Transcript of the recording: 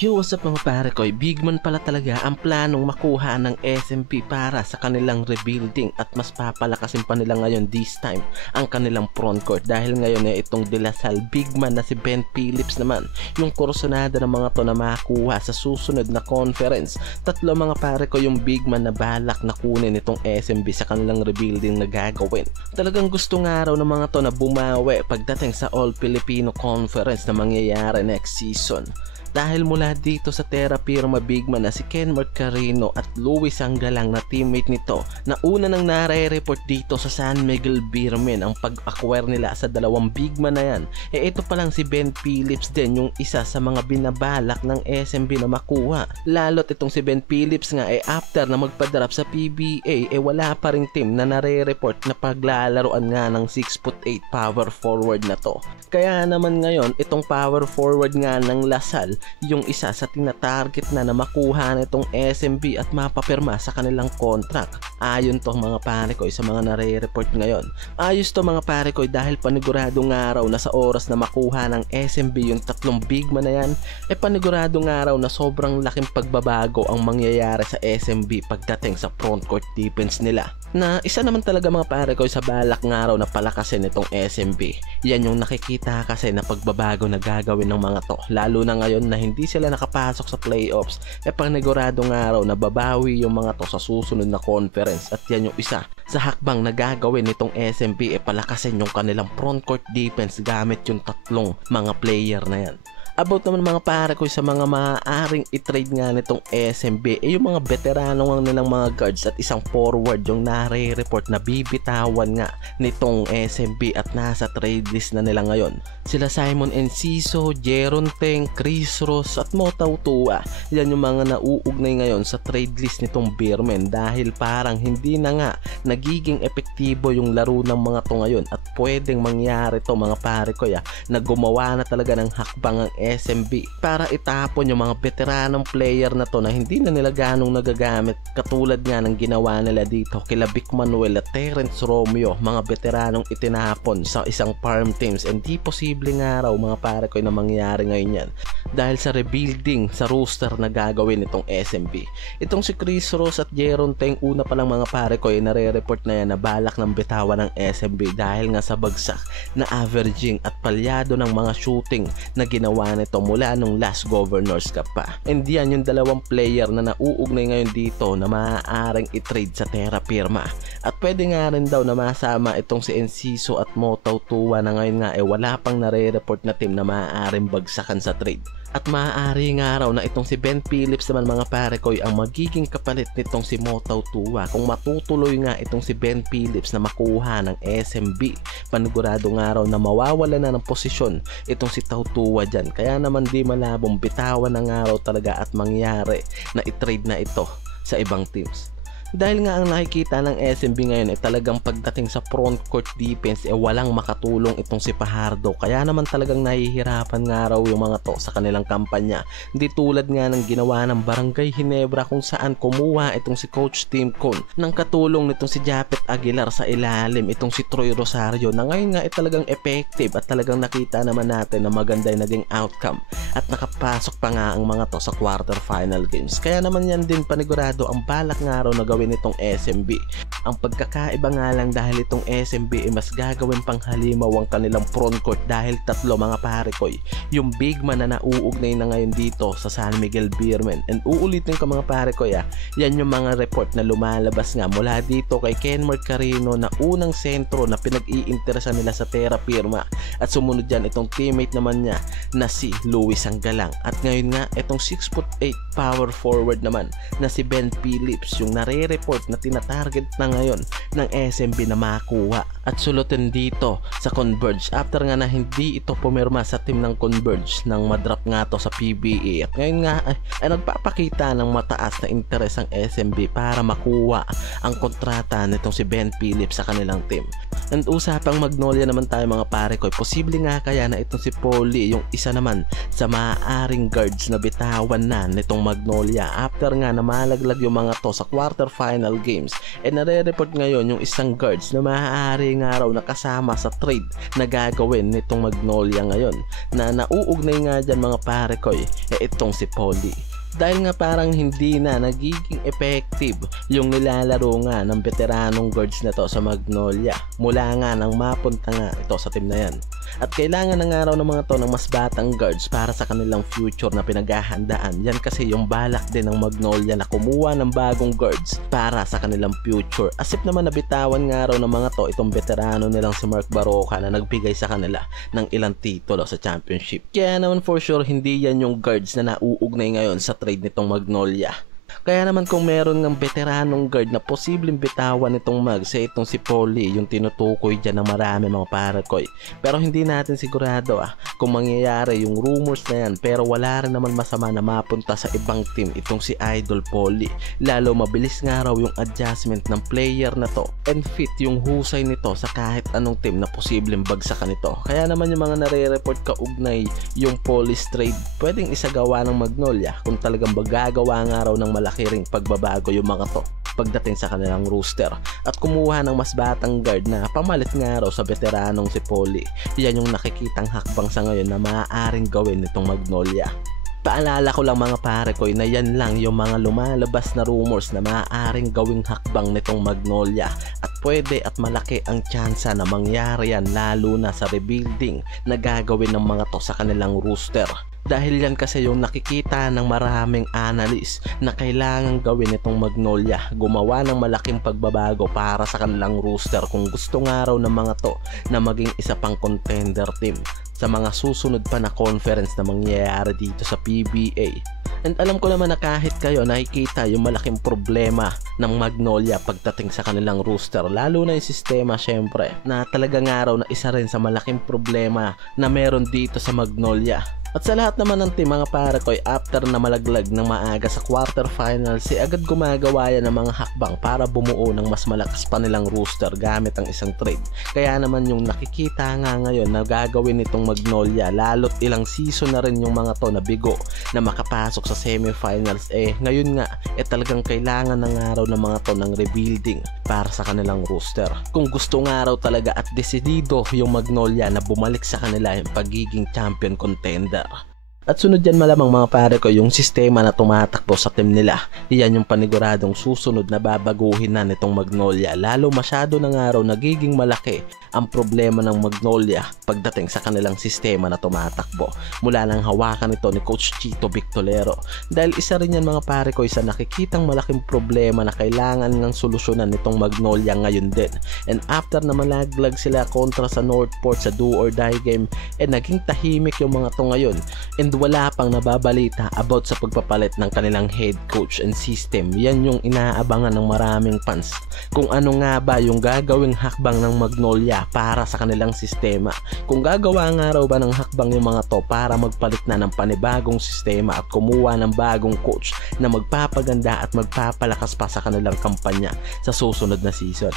Yo, what's up mga pare ko? Big man pala talaga ang planong makuha ng SMP para sa kanilang rebuilding at mas papalakasin pa nila ngayon this time ang kanilang frontcourt dahil ngayon itong De La Salle big man na si Ben Phillips naman yung kursunada ng mga to na makuha sa susunod na conference. Tatlo mga pare ko yung big man na balak na kunin itong SMB sa kanilang rebuilding na gagawin. Talagang gusto nga raw ng mga to na bumawi pagdating sa All Filipino Conference na mangyayari next season. Dahil mula dito sa Terra Firma big man na si Kenmark Carino at Louis Sanggalang na teammate nito na una nang nare-report dito sa San Miguel Beermen ang pag-acquire nila sa dalawang big man na yan, ito pa lang si Ben Phillips din yung isa sa mga binabalak ng SMB na makuha. Lalo't itong si Ben Phillips nga after na magpa-drop sa PBA wala pa ring team na nare-report na paglalaroan nga ng 6'8" power forward na to. Kaya naman ngayon itong power forward nga ng La Salle yung isa sa tinatarget na makuha nitong SMB at mapapirma sa kanilang contract. Ayon to mga pare ko sa mga nare-report ngayon. Ayos to mga pare ko dahil paniguradong araw na sa oras na makuha ng SMB yung tatlong big man na yan, paniguradong araw na sobrang laking pagbabago ang mangyayari sa SMB pagdating sa frontcourt defense nila. Na isa naman talaga mga pare ko sa balak ng araw na palakasin itong SMB. Yan yung nakikita kasi na pagbabago na gagawin ng mga to, lalo na ngayon na hindi sila nakapasok sa playoffs. Paniguradong araw na babawi yung mga to sa susunod na conference at yan yung isa sa hakbang na gagawin nitong SMB palakasin yung kanilang frontcourt defense gamit yung tatlong mga player na yan. About naman mga pare ko sa mga maaaring i-trade nga nitong SMB yung mga veterano ng nilang mga guards at isang forward yung nare-report na bibitawan nga nitong SMB at nasa trade list na nila ngayon. Sila Simon Enciso, Jeron Teng, Chris Ross at Mo Tautua. Yan yung mga nauugnay ngayon sa trade list nitong Beermen dahil parang hindi na nga nagiging epektibo yung laro ng mga to ngayon at pwedeng mangyari to mga pare ko na gumawa na talaga ng hakbang ang SMB para itapon yung mga veteranong player na to na hindi na nila ganong nagagamit katulad nga ng ginawa nila dito kila Vic Manuel at Terence Romeo, mga veteranong itinapon sa isang farm teams. And di posible nga raw mga pare ko na mangyari ngayon yan dahil sa rebuilding sa roster na gagawin itong SMB. Itong si Chris Ross at Jeron Teng una pa lang mga pare ko nare-report na yan na balak ng bitawan ng SMB dahil nga sa bagsak na averaging at palyado ng mga shooting na ginawa nito mula nung last Governors Cup pa. And yan yung dalawang player na nauugnay ngayon dito na maaaring i-trade sa Terra Firma. At pwede nga rin daw na masama itong si Enciso at Mo Tautua na ngayon nga wala pang nare-report na team na maaaring bagsakan sa trade. At maaari nga raw na itong si Ben Phillips naman mga pare ko ang magiging kapalit nitong si Mo Tautua kung matutuloy nga itong si Ben Phillips na makuha ng SMB. Panigurado nga raw na mawawala na ng posisyon itong si Tautua dyan. Kaya naman di malabong bitawan na nga raw talaga at mangyari na i-trade na ito sa ibang teams. Dahil nga ang nakikita ng SMB ngayon talagang pagdating sa frontcourt defense walang makatulong itong si Fajardo. Kaya naman talagang nahihirapan nga raw yung mga to sa kanilang kampanya. Hindi tulad nga ng ginawa ng Barangay Ginebra kung saan kumuha itong si Coach Tim Cone ng katulong nitong si Japet Aguilar sa ilalim itong si Troy Rosario na ngayon nga talagang effective at talagang nakita naman natin na maganda yung naging outcome at nakapasok pa nga ang mga to sa quarterfinal games. Kaya naman yan din panigurado ang balak nga raw na gawin itong SMB. Ang pagkakaiba nga lang dahil itong SMB mas gagawin pang halimaw ang kanilang frontcourt dahil tatlo mga pare ko yung big man na nauugnay na ngayon dito sa San Miguel Beermen. And uulitin ko mga pare ko yan yung mga report na lumalabas nga mula dito kay Kenmark Carino na unang sentro na pinag-iinteresan nila sa Terra Firma at sumunod dyan itong teammate naman niya na si Louis Sanggalang at ngayon nga itong 6'8" power forward naman na si Ben Phillips yung report na tinatarget na ngayon ng SMB na makuha at sulutin dito sa Converge after nga na hindi ito pumirma sa team ng Converge nang madrop nga to sa PBA at ngayon nga ay nagpapakita ng mataas na interes ang SMB para makuha ang kontrata nitong si Ben Phillips sa kanilang team. And usapang Magnolia naman tayo mga pare ko, posible nga kaya na itong si Paulie yung isa naman sa maaaring guards na bitawan na nitong Magnolia after nga na malaglag yung mga to sa quarterfinal games. And nare-report ngayon yung isang guards na maaari ngayong araw na kasama sa trade na gagawin nitong Magnolia ngayon, na nauugnay nga dyan mga pare ko itong si Paulie. Dahil nga parang hindi na nagiging effective yung nilalaro nga ng veteranong guards na to sa Magnolia mula nga nang mapunta nga ito sa team na yan. At kailangan ng araw ng mga to ng mas batang guards para sa kanilang future na pinaghahandaan. Yan kasi yung balak din ng Magnolia na kumuha ng bagong guards para sa kanilang future. Asip naman nabitawan nga araw ng mga to itong veterano nilang si Mark Baroka na nagbigay sa kanila ng ilang titulo sa championship. Kaya naman for sure hindi yan yung guards na nauugnay ngayon sa trade nitong Magnolia. Kaya naman kung meron ng veteranong guard na posibleng bitawan nitong Mag sa itong si Paulie, yung tinutukoy dyan ng marami mga parakoy. Pero hindi natin sigurado kung mangyayari yung rumors na yan, pero wala rin naman masama na mapunta sa ibang team itong si Idol Paulie. Lalo mabilis nga raw yung adjustment ng player na to and fit yung husay nito sa kahit anong team na posibleng bagsakan nito. Kaya naman yung mga nare-report kaugnay yung Paulie trade, pwedeng isagawa ng Magnolia kung talagang magagawa nga raw ng malaki ring pagbabago yung mga to pagdating sa kanilang roster at kumuha ng mas batang guard na pamalit nga raw sa veteranong si Paulie. Yan yung nakikitang hakbang sa ngayon na maaaring gawin nitong Magnolia. Paalala ko lang mga pare ko na yan lang yung mga lumalabas na rumors na maaaring gawing hakbang nitong Magnolia at pwede at malaki ang tsansa na mangyari yan lalo na sa rebuilding na gagawin ng mga to sa kanilang roster. Dahil yan kasi yung nakikita ng maraming analyst na kailangan gawin itong Magnolia, gumawa ng malaking pagbabago para sa kanilang roster kung gusto nga raw ng mga to na maging isa pang contender team sa mga susunod pa na conference na mangyayari dito sa PBA. And alam ko naman na kahit kayo nakikita yung malaking problema ng Magnolia pagdating sa kanilang roster, lalo na yung sistema syempre na talaga nga raw na isa rin sa malaking problema na meron dito sa Magnolia. At sa lahat naman ng team mga pare ko after na malaglag ng maaga sa quarterfinals, agad gumagawa yan ng mga hakbang para bumuo ng mas malakas pa nilang roster gamit ang isang trade. Kaya naman yung nakikita nga ngayon na gagawin nitong Magnolia, lalo't ilang season na rin yung mga to na bigo na makapasok sa semifinals, ngayon nga talagang kailangan ng araw ng mga to ng rebuilding para sa kanilang roster. Kung gusto nga raw talaga at desidido yung Magnolia na bumalik sa kanila yung pagiging champion contender. At sunod yan malamang mga pare ko yung sistema na tumatakbo sa team nila. Iyan yung paniguradong susunod na babaguhin na nitong Magnolia. Lalo masyado na nga raw nagiging malaki ang problema ng Magnolia pagdating sa kanilang sistema na tumatakbo. Mula nang hawakan ito ni Coach Chito Victolero. Dahil isa rin yan mga pare ko sa nakikitang malaking problema na kailangan ng solusyonan nitong Magnolia ngayon din. And after na malaglag sila kontra sa Northport sa do or die game, naging tahimik yung mga to ngayon. And wala pang nababalita about sa pagpapalit ng kanilang head coach and system. Yan yung inaabangan ng maraming fans. Kung ano nga ba yung gagawing hakbang ng Magnolia para sa kanilang sistema. Kung gagawa nga raw ba ng hakbang yung mga to para magpalit na ng panibagong sistema at kumuha ng bagong coach na magpapaganda at magpapalakas pa sa kanilang kampanya sa susunod na season.